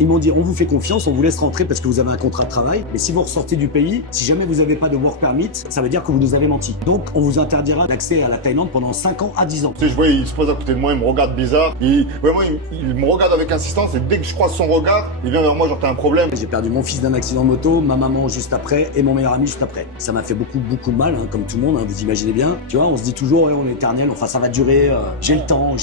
Ils m'ont dit, on vous fait confiance, on vous laisse rentrer parce que vous avez un contrat de travail. Mais si vous ressortez du pays, si jamais vous n'avez pas de work permit, ça veut dire que vous nous avez menti. Donc, on vous interdira d'accès à la Thaïlande pendant 5 ans à 10 ans. Tu sais, je vois, il se pose à côté de moi, il me regarde bizarre. Vraiment, il me regarde avec insistance et dès que je croise son regard, il vient vers moi, genre, t'as un problème. J'ai perdu mon fils d'un accident de moto, ma maman juste après et mon meilleur ami juste après. Ça m'a fait beaucoup de mal, hein, comme tout le monde, hein, vous imaginez bien. Tu vois, on se dit toujours, ouais, on est éternel, enfin ça va durer, j'ai le temps.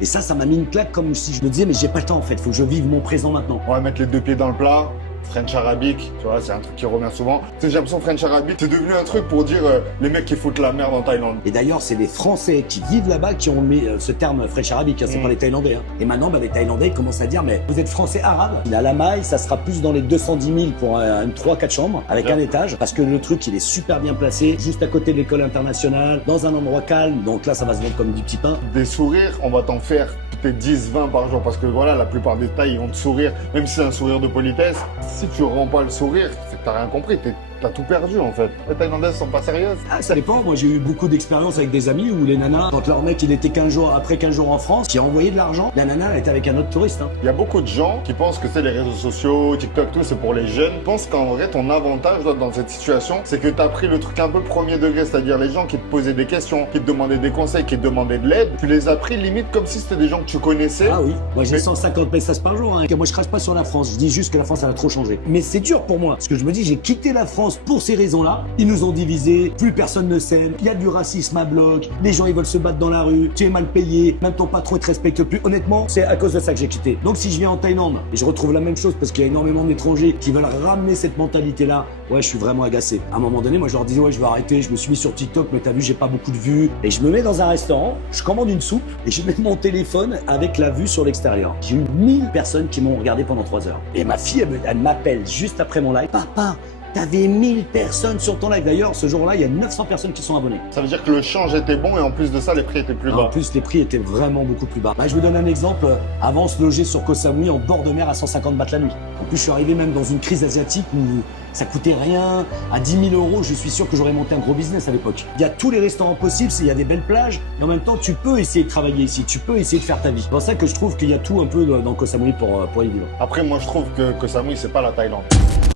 Et ça m'a mis une claque comme si je me disais, mais j'ai pas le temps en fait, faut que je vive mon présent maintenant. On va mettre les deux pieds dans le plat. French arabique, tu vois, c'est un truc qui revient souvent. Tu sais, j'ai l'impression que French arabique, c'est devenu un truc pour dire les mecs qui foutent la merde en Thaïlande. Et d'ailleurs, c'est les Français qui vivent là-bas qui ont mis ce terme French arabique, hein, c'est pas les Thaïlandais. Hein. Et maintenant, les Thaïlandais commencent à dire, mais vous êtes Français arabe. À la maille, ça sera plus dans les 210 000 pour une 3-4 chambres avec un étage, parce que le truc, il est super bien placé, juste à côté de l'école internationale, dans un endroit calme. Donc là, ça va se vendre comme du petit pain. Des sourires, on va t'en faire peut-être 10, 20 par jour, parce que voilà, la plupart des Thaïs, ils vont te sourire, même si c'est un sourire de politesse. Si tu rends pas le sourire, c'est que t'as rien compris, t'as tout perdu en fait. Les Thaïlandaises sont pas sérieuses. Ah, ça dépend. Moi, j'ai eu beaucoup d'expériences avec des amis où les nanas, quand leur mec, il était 15 jours en France, qui a envoyé de l'argent, la nana, elle était avec un autre touriste. Hein. Il y a beaucoup de gens qui pensent que c'est les réseaux sociaux, TikTok, tout, c'est pour les jeunes. Je pense qu'en vrai, ton avantage dans cette situation, c'est que t'as pris le truc un peu premier degré, c'est-à-dire les gens qui te posaient des questions, qui te demandaient des conseils, qui te demandaient de l'aide. Tu les as pris limite comme si c'était des gens que tu connaissais. Ah oui, moi j'ai 150 messages par jour. Hein. Moi, je crache pas sur la France. Je dis juste que la France, elle a trop changé. Mais c'est dur pour moi. Parce que je me dis, j'ai quitté la France pour ces raisons-là. Ils nous ont divisés, plus personne ne s'aime, il y a du racisme à bloc, les gens ils veulent se battre dans la rue, tu es mal payé, même ton patron ne te respecte plus. Honnêtement, c'est à cause de ça que j'ai quitté. Donc si je viens en Thaïlande et je retrouve la même chose parce qu'il y a énormément d'étrangers qui veulent ramener cette mentalité-là, ouais, je suis vraiment agacé. À un moment donné, moi je leur disais, ouais, je vais arrêter, je me suis mis sur TikTok, mais t'as vu, j'ai pas beaucoup de vues. Et je me mets dans un restaurant, je commande une soupe et je mets mon téléphone avec la vue sur l'extérieur. J'ai eu 1000 personnes qui m'ont regardé pendant 3 heures. Et ma fille, elle m'appelle juste après mon live. Papa, t'avais 1000 personnes sur ton live. D'ailleurs, ce jour-là, il y a 900 personnes qui sont abonnées. Ça veut dire que le change était bon et en plus de ça, les prix étaient plus bas. En plus, les prix étaient vraiment beaucoup plus bas. Je vous donne un exemple. Avant, on se logeait sur Koh Samui en bord de mer à 150 bahts la nuit. En plus, je suis arrivé même dans une crise asiatique où ça coûtait rien. À 10 000 euros, je suis sûr que j'aurais monté un gros business à l'époque. Il y a tous les restaurants possibles, il y a des belles plages. Et en même temps, tu peux essayer de travailler ici. Tu peux essayer de faire ta vie. C'est pour ça que je trouve qu'il y a tout un peu dans Koh Samui pour y vivre. Après, moi, je trouve que Koh Samui, c'est pas la Thaïlande.